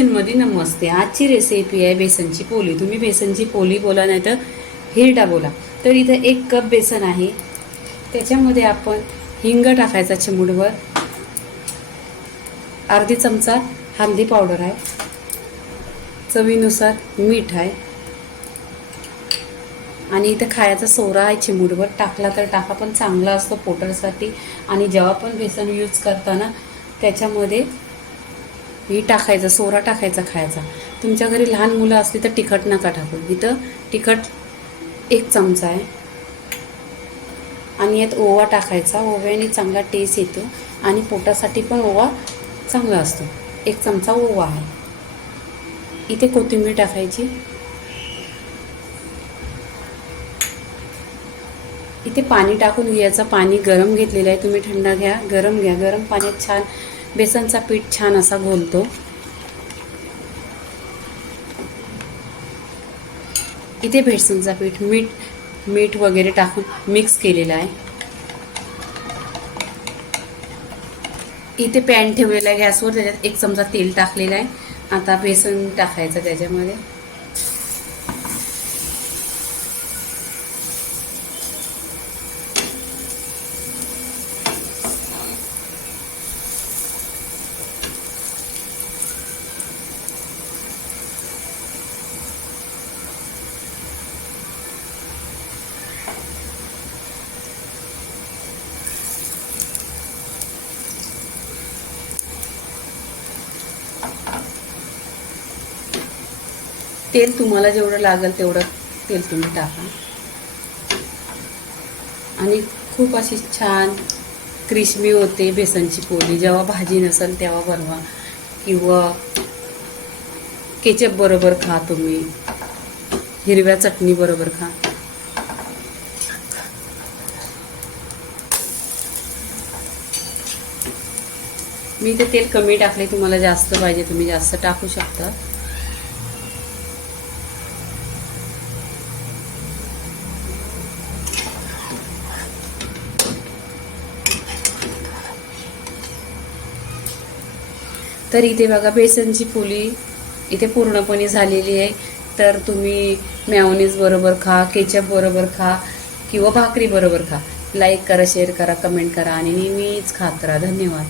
मध्ये नमस्ते. आजची रेसिपी आहे बेसनची पोली तुम्ही बेसनची पोली बोला नाही तर हिरडा बोला. तर इथं एक कप बेसन आहे. त्याच्यामध्ये आपण हिंग टाकायचा चिमूडवर अर्धी चमचा हळदी पावडर आहे. चवीनुसार मीठ आहे. आणि इथं खायचा सोरा आहे चिमूडवर टाकला तर टाका पण चांगला असतो पोटरसाठी. आणि जेव्हा पण बेसन यूज करताना त्याच्यामध्ये ही टाकायचं सोरा टाकायचा खायचा. तुमच्या घरी लहान मुलं असली तर तिखट नका टाकू. इथं तिखट एक चमचा आहे. आणि यात ओवा टाकायचा ओव्याने चांगला टेस्ट येतो. आणि पोटासाठी पण ओवा चांगला असतो. एक चमचा ओवा आहे. इथे कोथिंबीर टाकायची. इथे पाणी टाकून घ्यायचं पाणी गरम घेतलेलं आहे. तुम्ही थंड घ्या गरम घ्या. गरम पाण्यात छान बेसनचा पीठ छान असा घोलतो. इथे बेसनचा पीठ मीठ मीठ वगैरे टाकून मिक्स केलेलं आहे. इथे पॅन ठेवलेला आहे गॅसवर. त्याच्यात एक चमचा तेल टाकलेलं आहे. आता बेसन टाकायचं त्याच्यामध्ये. तेल तुम्हाला जेवढं लागेल तेवढं तेल तुम्ही टाका. आणि खूप अशी छान क्रिस्मी होते बेसनची पोळी. जेव्हा भाजी नसेल तेव्हा बनवा. किंवा केचप बरोबर खा तुम्ही. हिरव्या चटणी बरोबर खा. मी ते तेल कमी टाकले तुम्हाला जास्त पाहिजे तुम्ही जास्त टाकू शकता. तर इथे बघा बेसनची पोळी इथे पूर्णपणे झालेली आहे. तर तुम्ही मॅवनीज बरोबर खा केचप बरोबर खा किंवा भाकरी बरोबर खा. लाईक करा शेअर करा कमेंट करा आणि नेहमीच खात राहा. धन्यवाद.